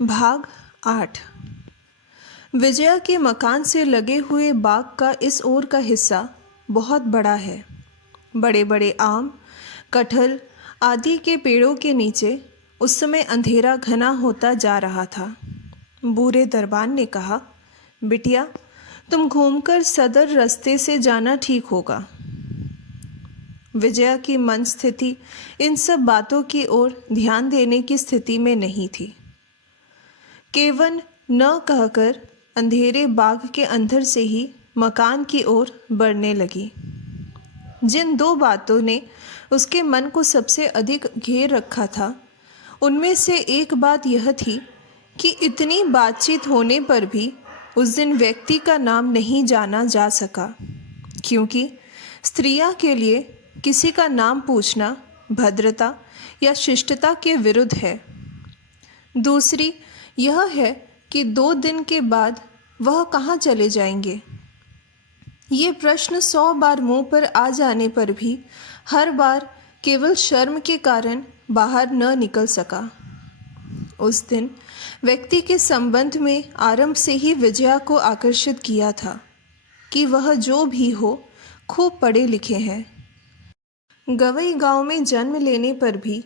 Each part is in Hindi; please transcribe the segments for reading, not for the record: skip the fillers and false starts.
भाग 8। विजया के मकान से लगे हुए बाग का इस ओर का हिस्सा बहुत बड़ा है। बड़े बड़े आम, कटहल आदि के पेड़ों के नीचे उस समय अंधेरा घना होता जा रहा था। बूढ़े दरबान ने कहा, बिटिया, तुम घूमकर सदर रास्ते से जाना ठीक होगा। विजया की मन स्थिति इन सब बातों की ओर ध्यान देने की स्थिति में नहीं थी। केवल न कहकर अंधेरे बाग के अंदर से ही मकान की ओर बढ़ने लगी। जिन दो बातों ने उसके मन को सबसे अधिक घेर रखा था, उनमें से एक बात यह थी कि इतनी बातचीत होने पर भी उस दिन व्यक्ति का नाम नहीं जाना जा सका, क्योंकि स्त्रियां के लिए किसी का नाम पूछना भद्रता या शिष्टता के विरुद्ध है। दूसरी यह है कि 2 दिन के बाद वह कहाँ चले जाएंगे। ये प्रश्न 100 बार मुंह पर आ जाने पर भी हर बार केवल शर्म के कारण बाहर न निकल सका। उस दिन व्यक्ति के संबंध में आरंभ से ही विजया को आकर्षित किया था कि वह जो भी हो खूब पढ़े लिखे हैं। गवई गांव में जन्म लेने पर भी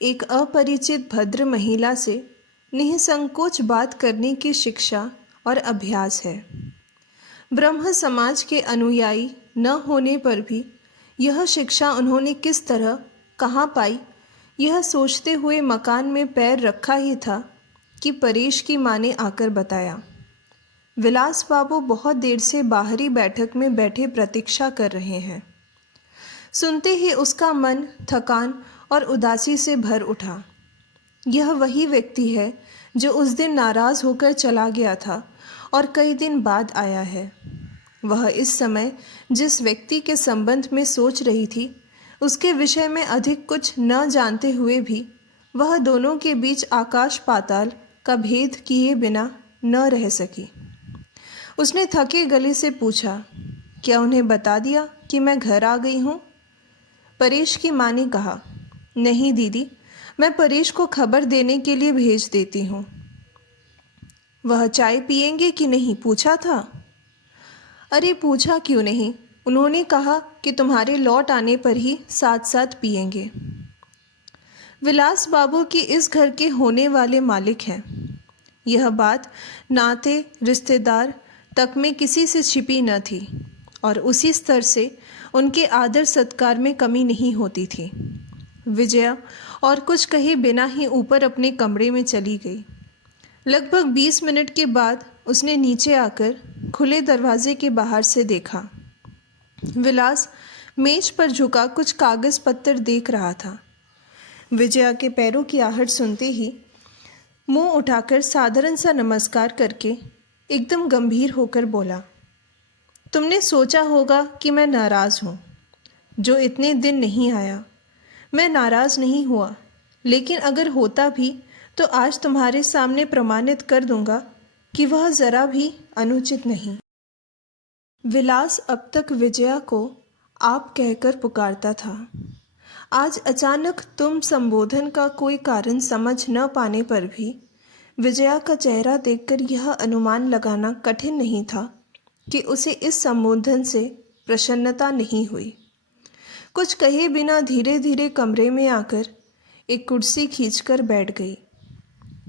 एक अपरिचित भद्र महिला से निःसंकोच बात करने की शिक्षा और अभ्यास है। ब्रह्म समाज के अनुयायी न होने पर भी यह शिक्षा उन्होंने किस तरह कहाँ पाई, यह सोचते हुए मकान में पैर रखा ही था कि परेश की माँ ने आकर बताया। विलास बाबू बहुत देर से बाहरी बैठक में बैठे प्रतीक्षा कर रहे हैं। सुनते ही उसका मन थकान और उदासी से भर उठा। यह वही व्यक्ति है जो उस दिन नाराज़ होकर चला गया था और कई दिन बाद आया है। वह इस समय जिस व्यक्ति के संबंध में सोच रही थी, उसके विषय में अधिक कुछ न जानते हुए भी वह दोनों के बीच आकाश पाताल का भेद किए बिना न रह सकी। उसने थके गले से पूछा, क्या उन्हें बता दिया कि मैं घर आ गई हूँ? परेश की माँ ने कहा, नहीं दीदी, मैं परेश को खबर देने के लिए भेज देती हूँ। वह चाय पिएंगे कि नहीं पूछा था? अरे पूछा क्यों नहीं, उन्होंने कहा कि तुम्हारे लौट आने पर ही साथ साथ पिएंगे। विलास बाबू की इस घर के होने वाले मालिक हैं। यह बात नाते रिश्तेदार तक में किसी से छिपी न थी और उसी स्तर से उनके आदर सत्कार में कमी नहीं होती थी। विजया और कुछ कहे बिना ही ऊपर अपने कमरे में चली गई। लगभग 20 मिनट के बाद उसने नीचे आकर खुले दरवाजे के बाहर से देखा। विलास मेज पर झुका कुछ कागज पत्तर देख रहा था। विजया के पैरों की आहट सुनते ही मुंह उठाकर साधारण सा नमस्कार करके एकदम गंभीर होकर बोला, तुमने सोचा होगा कि मैं नाराज़ हूँ जो इतने दिन नहीं आया। मैं नाराज़ नहीं हुआ, लेकिन अगर होता भी तो आज तुम्हारे सामने प्रमाणित कर दूंगा कि वह ज़रा भी अनुचित नहीं। विलास अब तक विजया को आप कहकर पुकारता था। आज अचानक तुम संबोधन का कोई कारण समझ न पाने पर भी विजया का चेहरा देखकर यह अनुमान लगाना कठिन नहीं था कि उसे इस संबोधन से प्रसन्नता नहीं हुई। कुछ कहे बिना धीरे धीरे कमरे में आकर एक कुर्सी खींचकर बैठ गई।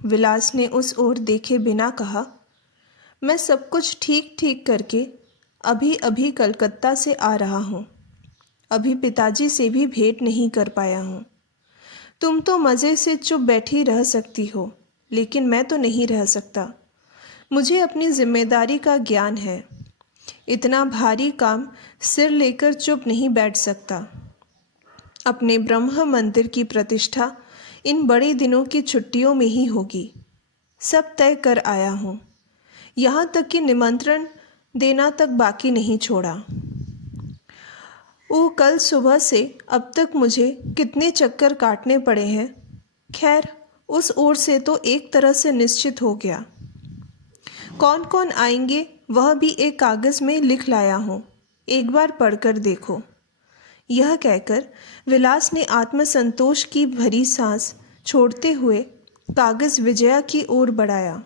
विलास ने उस ओर देखे बिना कहा, मैं सब कुछ ठीक ठीक करके अभी अभी कलकत्ता से आ रहा हूँ। अभी पिताजी से भी भेंट नहीं कर पाया हूँ। तुम तो मज़े से चुप बैठी रह सकती हो, लेकिन मैं तो नहीं रह सकता। मुझे अपनी जिम्मेदारी का ज्ञान है। इतना भारी काम सिर लेकर चुप नहीं बैठ सकता। अपने ब्रह्म मंदिर की प्रतिष्ठा इन बड़े दिनों की छुट्टियों में ही होगी। सब तय कर आया हूँ, यहाँ तक कि निमंत्रण देना तक बाकी नहीं छोड़ा। वो कल सुबह से अब तक मुझे कितने चक्कर काटने पड़े हैं। खैर, उस ओर से तो एक तरह से निश्चित हो गया। कौन कौन आएंगे वह भी एक कागज़ में लिख लाया हूँ, एक बार पढ़कर देखो। यह कहकर विलास ने आत्मसंतोष की भरी सांस छोड़ते हुए कागज विजया की ओर बढ़ाया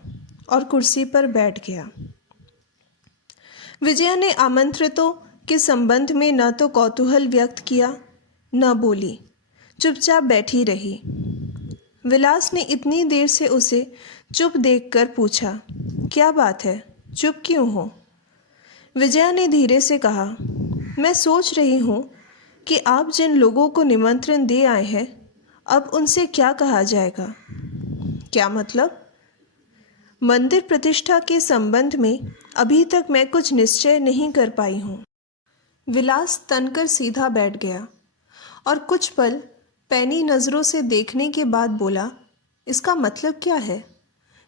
और कुर्सी पर बैठ गया। विजया ने आमंत्रितों के संबंध में न तो कौतूहल व्यक्त किया, न बोली, चुपचाप बैठी रही। विलास ने इतनी देर से उसे चुप देखकर पूछा, क्या बात है, चुप क्यों हो? विजया ने धीरे से कहा, मैं सोच रही हूँ कि आप जिन लोगों को निमंत्रण दे आए हैं, अब उनसे क्या कहा जाएगा। क्या मतलब? मंदिर प्रतिष्ठा के संबंध में अभी तक मैं कुछ निश्चय नहीं कर पाई हूँ। विलास तनकर सीधा बैठ गया और कुछ पल पैनी नज़रों से देखने के बाद बोला, इसका मतलब क्या है?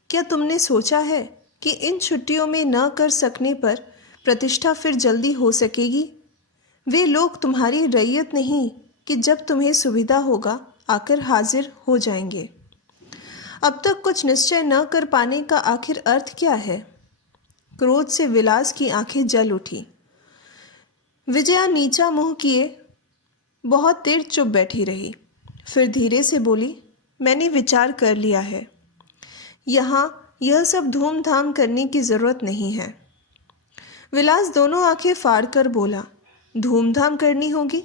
क्या तुमने सोचा है कि इन छुट्टियों में न कर सकने पर प्रतिष्ठा फिर जल्दी हो सकेगी? वे लोग तुम्हारी रैयत नहीं कि जब तुम्हें सुविधा होगा आकर हाजिर हो जाएंगे। अब तक कुछ निश्चय न कर पाने का आखिर अर्थ क्या है? क्रोध से विलास की आंखें जल उठी। विजया नीचा मुंह किए बहुत देर चुप बैठी रही, फिर धीरे से बोली, मैंने विचार कर लिया है। यहाँ यह सब धूमधाम करने की ज़रूरत नहीं है। विलास दोनों आंखें फाड़ कर बोला, धूमधाम करनी होगी?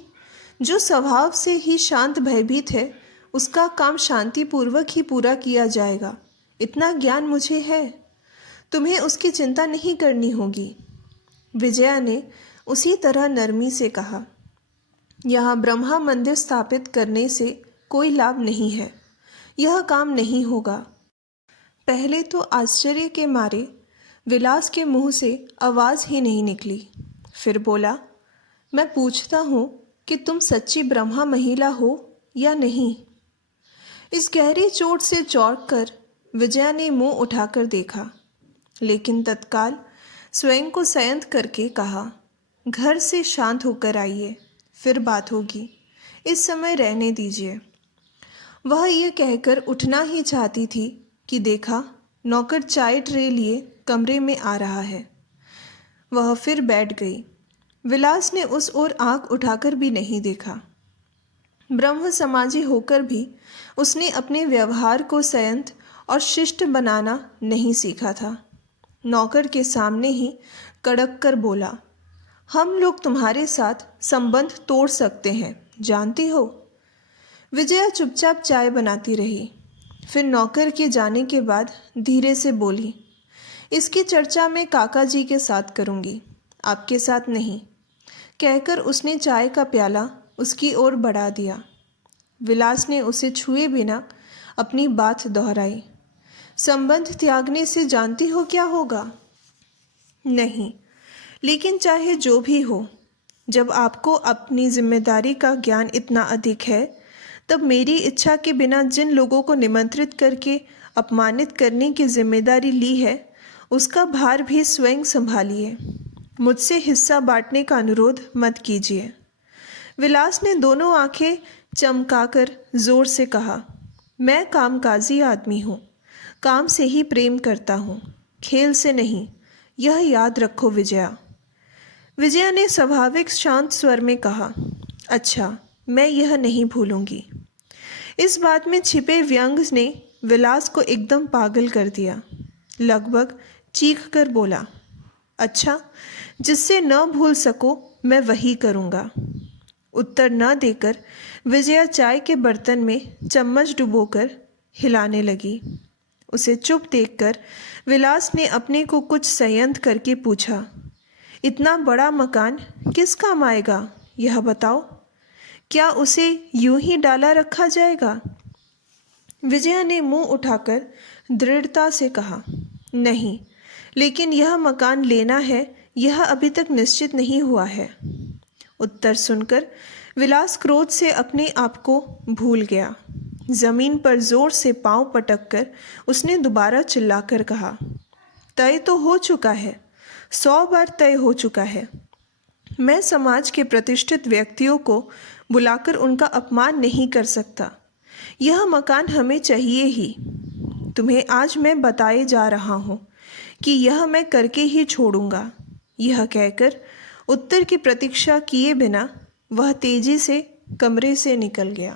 जो स्वभाव से ही शांत भयभीत है उसका काम शांतिपूर्वक ही पूरा किया जाएगा, इतना ज्ञान मुझे है। तुम्हें उसकी चिंता नहीं करनी होगी। विजया ने उसी तरह नरमी से कहा, यहाँ ब्रह्मा मंदिर स्थापित करने से कोई लाभ नहीं है, यह काम नहीं होगा। पहले तो आश्चर्य के मारे विलास के मुंह से आवाज़ ही नहीं निकली। फिर बोला, मैं पूछता हूँ कि तुम सच्ची ब्रह्मा महिला हो या नहीं? इस गहरी चोट से चौंक कर विजया ने मुंह उठाकर देखा, लेकिन तत्काल स्वयं को संयत करके कहा, घर से शांत होकर आइए, फिर बात होगी, इस समय रहने दीजिए। वह ये कहकर उठना ही चाहती थी कि देखा नौकर चाय ट्रे लिए कमरे में आ रहा है। वह फिर बैठ गई। विलास ने उस ओर आंख उठाकर भी नहीं देखा। ब्रह्म समाजी होकर भी उसने अपने व्यवहार को संयत और शिष्ट बनाना नहीं सीखा था। नौकर के सामने ही कड़क कर बोला, हम लोग तुम्हारे साथ संबंध तोड़ सकते हैं, जानती हो? विजया चुपचाप चाय बनाती रही। फिर नौकर के जाने के बाद धीरे से बोली, इसकी चर्चा मैं काका जी के साथ करूँगी, आपके साथ नहीं। कहकर उसने चाय का प्याला उसकी ओर बढ़ा दिया। विलास ने उसे छुए बिना अपनी बात दोहराई, संबंध त्यागने से जानती हो क्या होगा? नहीं, लेकिन चाहे जो भी हो, जब आपको अपनी जिम्मेदारी का ज्ञान इतना अधिक है, तब मेरी इच्छा के बिना जिन लोगों को निमंत्रित करके अपमानित करने की जिम्मेदारी ली है, उसका भार भी स्वयं संभालिए। मुझसे हिस्सा बांटने का अनुरोध मत कीजिए। विलास ने दोनों आंखें चमकाकर जोर से कहा, मैं कामकाजी आदमी हूँ, काम से ही प्रेम करता हूँ, खेल से नहीं, यह याद रखो विजया। विजया ने स्वाभाविक शांत स्वर में कहा, अच्छा, मैं यह नहीं भूलूंगी। इस बात में छिपे व्यंग ने विलास को एकदम पागल कर दिया। लगभग चीख कर बोला, अच्छा, जिससे न भूल सको मैं वही करूँगा। उत्तर न देकर विजया चाय के बर्तन में चम्मच डुबोकर हिलाने लगी। उसे चुप देखकर विलास ने अपने को कुछ संयत करके पूछा, इतना बड़ा मकान किस काम आएगा, यह बताओ? क्या उसे यूं ही डाला रखा जाएगा? विजया ने मुंह उठाकर दृढ़ता से कहा, नहीं, लेकिन यह मकान लेना है, यह अभी तक निश्चित नहीं हुआ है। उत्तर सुनकर विलास क्रोध से अपने आप को भूल गया। जमीन पर जोर से पांव पटक कर उसने दोबारा चिल्लाकर कहा, तय तो हो चुका है, 100 बार तय हो चुका है। मैं समाज के प्रतिष्ठित व्यक्तियों को बुलाकर उनका अपमान नहीं कर सकता। यह मकान हमें चाहिए ही। तुम्हें आज मैं बताए जा रहा हूँ कि यह मैं करके ही छोड़ूंगा। यह कहकर उत्तर की प्रतीक्षा किए बिना वह तेजी से कमरे से निकल गया।